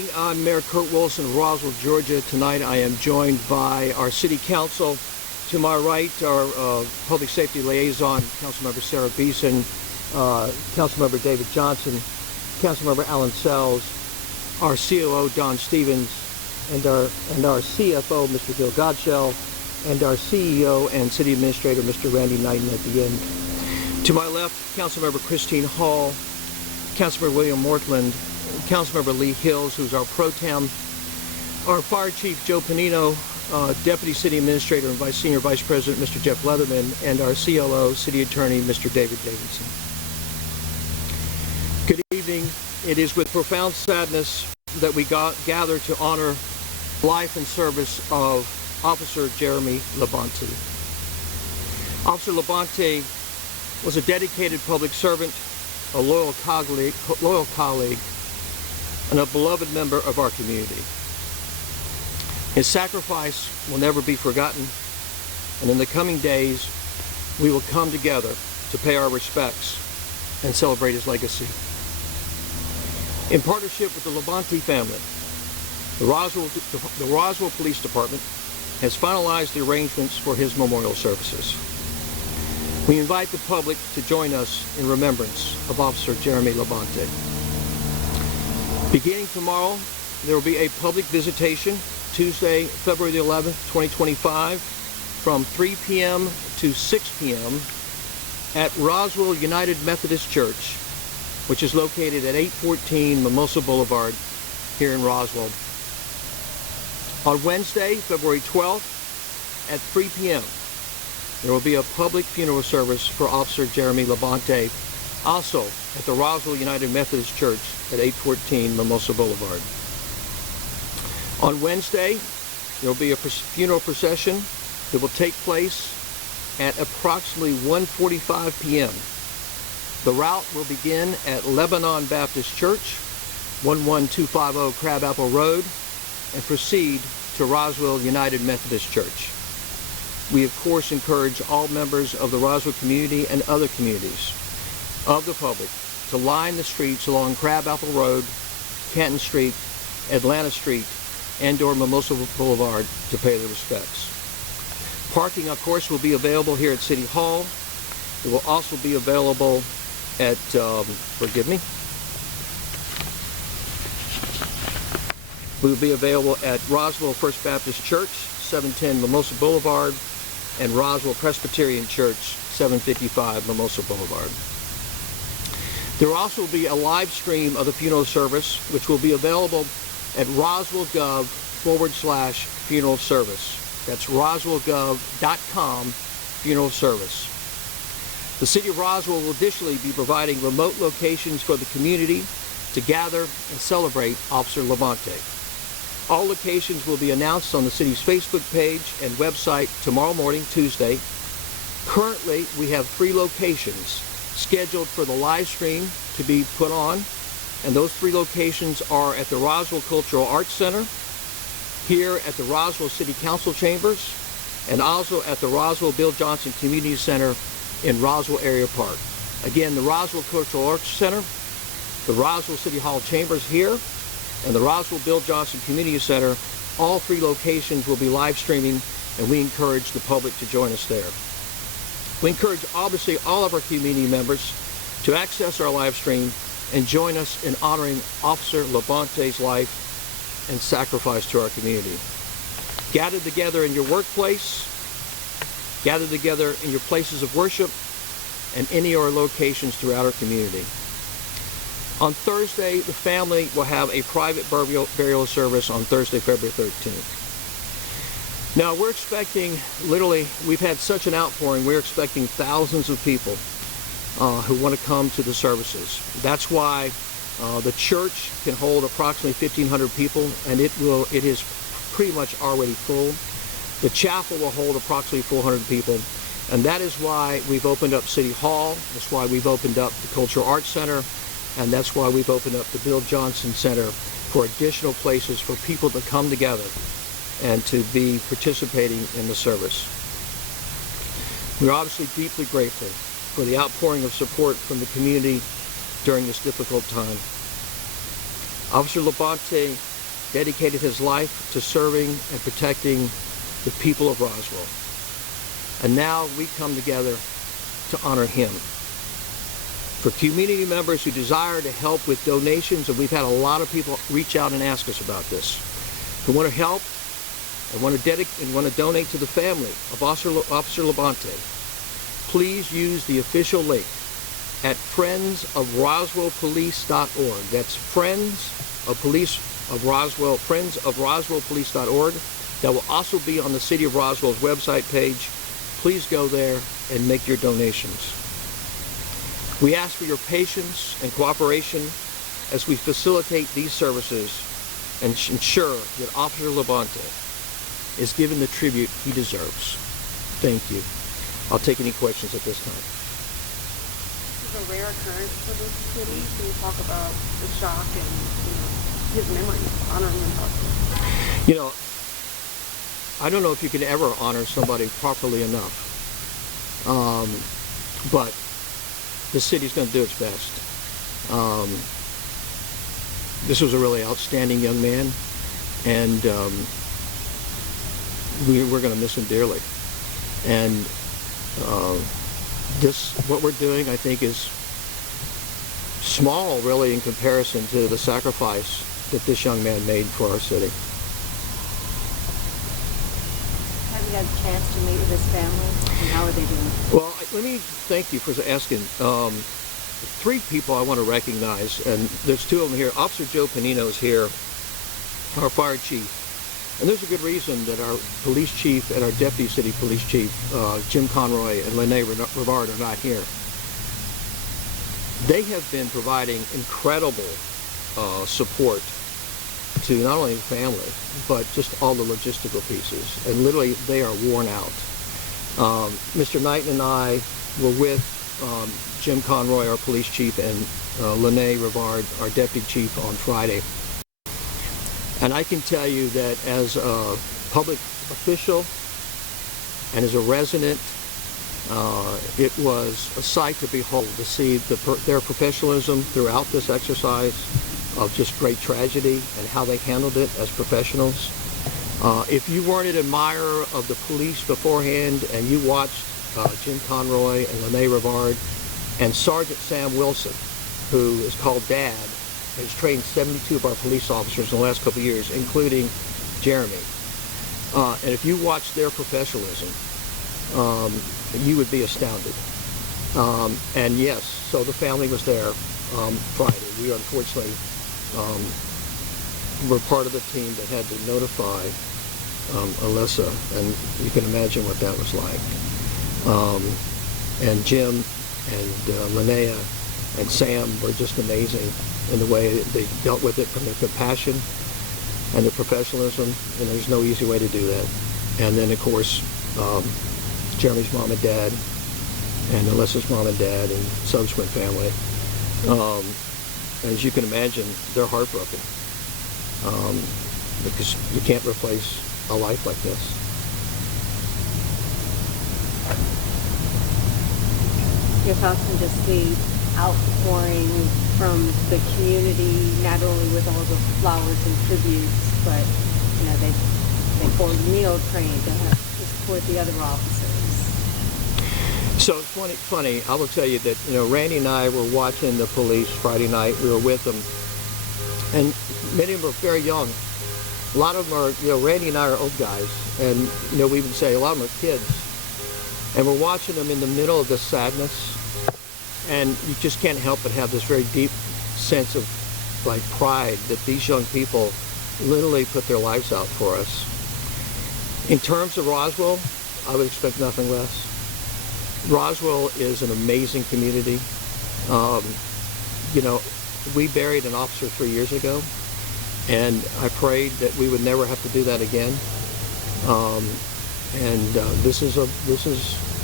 morning. I'm Mayor Kurt Wilson of Roswell, Georgia. Tonight I am joined by our City Council. To my right, our Public Safety Liaison, Councilmember Sarah Beeson, Councilmember David Johnson, Councilmember Alan Sells, our COO Don Stevens, and our CFO Mr. Bill Godshell, and our CEO and City Administrator Mr. Randy Knighton at the end. To my left, Councilmember Christine Hall, Councilmember William Mortland, Councilmember Lee Hills, who's our pro tem, our Fire Chief Joe Panino, Deputy City Administrator and Senior Vice President Mr. Jeff Leatherman, and our CLO, City Attorney Mr. David Davidson. Good evening. It is with profound sadness that we gather to honor life and service of Officer Jeremy Labonte. Officer Labonte was a dedicated public servant, a loyal colleague, and a beloved member of our community. His sacrifice will never be forgotten, and in the coming days, we will come together to pay our respects and celebrate his legacy. In partnership with the Labonte family, the Roswell Police Department has finalized the arrangements for his memorial services. We invite the public to join us in remembrance of Officer Jeremy Labonte. Beginning tomorrow, there will be a public visitation, Tuesday, February the 11th, 2025, from 3 p.m. to 6 p.m. at Roswell United Methodist Church, which is located at 814 Mimosa Boulevard here in Roswell. On Wednesday, February 12th, at 3 p.m., there will be a public funeral service for Officer Jeremy Labonte, also at the Roswell United Methodist Church at 814 Mimosa Boulevard. On Wednesday, there will be a funeral procession that will take place at approximately 1:45 p.m. The route will begin at Lebanon Baptist Church, 11250 Crabapple Road, and proceed to Roswell United Methodist Church. We, of course, encourage all members of the Roswell community and other communities of the public to line the streets along Crabapple Road, Canton Street, Atlanta Street, and/or Mimosa Boulevard to pay their respects. Parking, of course, will be available here at City Hall. It will also be available at, we will be available at Roswell First Baptist Church, 710 Mimosa Boulevard, and Roswell Presbyterian Church, 755 Mimosa Boulevard. There will also be a live stream of the funeral service, which will be available at roswellgov/funeral service. That's roswellgov.com funeral service. The City of Roswell will additionally be providing remote locations for the community to gather and celebrate Officer Labonte. All locations will be announced on the city's Facebook page and website tomorrow morning, Tuesday. Currently, we have 3 locations scheduled for the live stream to be put on, and those 3 locations are at the Roswell Cultural Arts Center, here at the Roswell City Council Chambers, and also at the Roswell Bill Johnson Community Center in Roswell Area Park. Again, the Roswell Cultural Arts Center, the Roswell City Hall Chambers here, and the Roswell Bill Johnson Community Center. All 3 locations will be live streaming, and we encourage the public to join us there. We encourage, obviously, all of our community members to access our live stream and join us in honoring Officer Labonte's life and sacrifice to our community. Gather together in your workplace, gather together in your places of worship, and any of our locations throughout our community. On Thursday, the family will have a private burial service on Thursday, February 13th. Now, we're expecting, literally, we've had such an outpouring, we're expecting thousands of people who want to come to the services. That's why the church can hold approximately 1,500 people, and it is pretty much already full. The chapel will hold approximately 400 people, and that is why we've opened up City Hall. That's why we've opened up the Cultural Arts Center, and that's why we've opened up the Bill Johnson Center for additional places for people to come together and to be participating in the service. We're obviously deeply grateful for the outpouring of support from the community during this difficult time. Officer Labonte dedicated his life to serving and protecting the people of Roswell. And now we come together to honor him. For community members who desire to help with donations, and we've had a lot of people reach out and ask us about this, who want to help and want to donate to the family of Officer Labonte, please use the official link at friendsofroswellpolice.org. That's friendsofroswellpolice.org. That will also be on the City of Roswell's website page. Please go there and make your donations. We ask for your patience and cooperation as we facilitate these services and ensure that Officer Labonte is given the tribute he deserves. Thank you. I'll take any questions at this time. This is a rare occurrence for this city. Can you talk about the shock and his memory, honoring him properly? I don't know if you can ever honor somebody properly enough, but the city's going to do its best. This was a really outstanding young man, and we're going to miss him dearly. And what we're doing, I think, is small, really, in comparison to the sacrifice that this young man made for our city. Have you had a chance to meet with his family? And how are they doing? Well, let me thank you for asking. Three people I want to recognize, and there's two of them here. Officer Joe Panino is here, our fire chief. And there's a good reason that our police chief and our deputy city police chief, Jim Conroy and Lene Rivard, are not here. They have been providing incredible support to not only the family, but just all the logistical pieces. And literally, they are worn out. Mr. Knighton and I were with Jim Conroy, our police chief, and Lene Rivard, our deputy chief, on Friday. And I can tell you that as a public official and as a resident, it was a sight to behold to see their professionalism throughout this exercise of just great tragedy and how they handled it as professionals. If you weren't an admirer of the police beforehand and you watched Jim Conroy and Lene Rivard and Sergeant Sam Wilson, who is called Dad, has trained 72 of our police officers in the last couple of years, including Jeremy. And if you watch their professionalism, you would be astounded. And yes, so the family was there Friday. We unfortunately were part of the team that had to notify Alyssa, and you can imagine what that was like. And Jim and Linnea and Sam were just amazing in the way they dealt with it, from their compassion and their professionalism, and there's no easy way to do that. And then, of course, Jeremy's mom and dad, and Alyssa's mom and dad, and subsequent family. As you can imagine, they're heartbroken, because you can't replace a life like this. Your thoughts on just the outpouring from the community, not only with all the flowers and tributes, but they formed a meal train to support the other officers. So it's funny. I will tell you that Randy and I were watching the police Friday night. We were with them, and many of them are very young. A lot of them are, Randy and I are old guys, and we even say a lot of them are kids. And we're watching them in the middle of this sadness, and you just can't help but have this very deep sense of pride that these young people literally put their lives out for us. In terms of Roswell, I would expect nothing less. Roswell is an amazing community. We buried an officer 3 years ago, and I prayed that we would never have to do that again. This is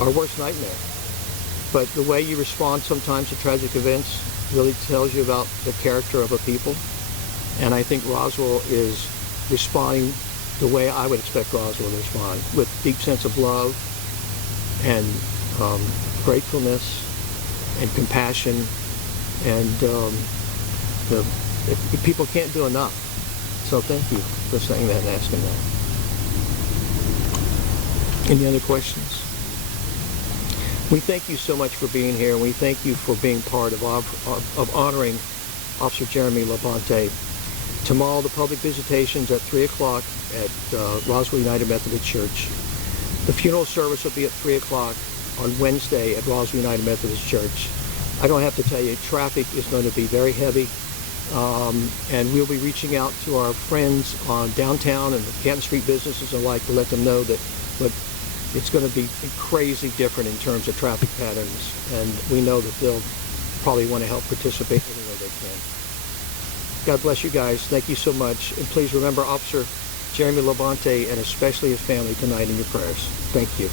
our worst nightmare. But the way you respond sometimes to tragic events really tells you about the character of a people. And I think Roswell is responding the way I would expect Roswell to respond, with deep sense of love and gratefulness and compassion. And people can't do enough So thank you for saying that and asking that. Any other questions? We thank you so much for being here, and we thank you for being part of honoring Officer Jeremy Labonte. Tomorrow, the public visitation's at 3 o'clock at Roswell United Methodist Church. The funeral service will be at 3 o'clock on Wednesday at Roswell United Methodist Church. I don't have to tell you, traffic is going to be very heavy, and we'll be reaching out to our friends on downtown and the Canton Street businesses alike to let them know that it's going to be crazy different in terms of traffic patterns, and we know that they'll probably want to help participate any way they can. God bless you guys. Thank you so much. And please remember Officer Jeremy Labonte and especially his family tonight in your prayers. Thank you.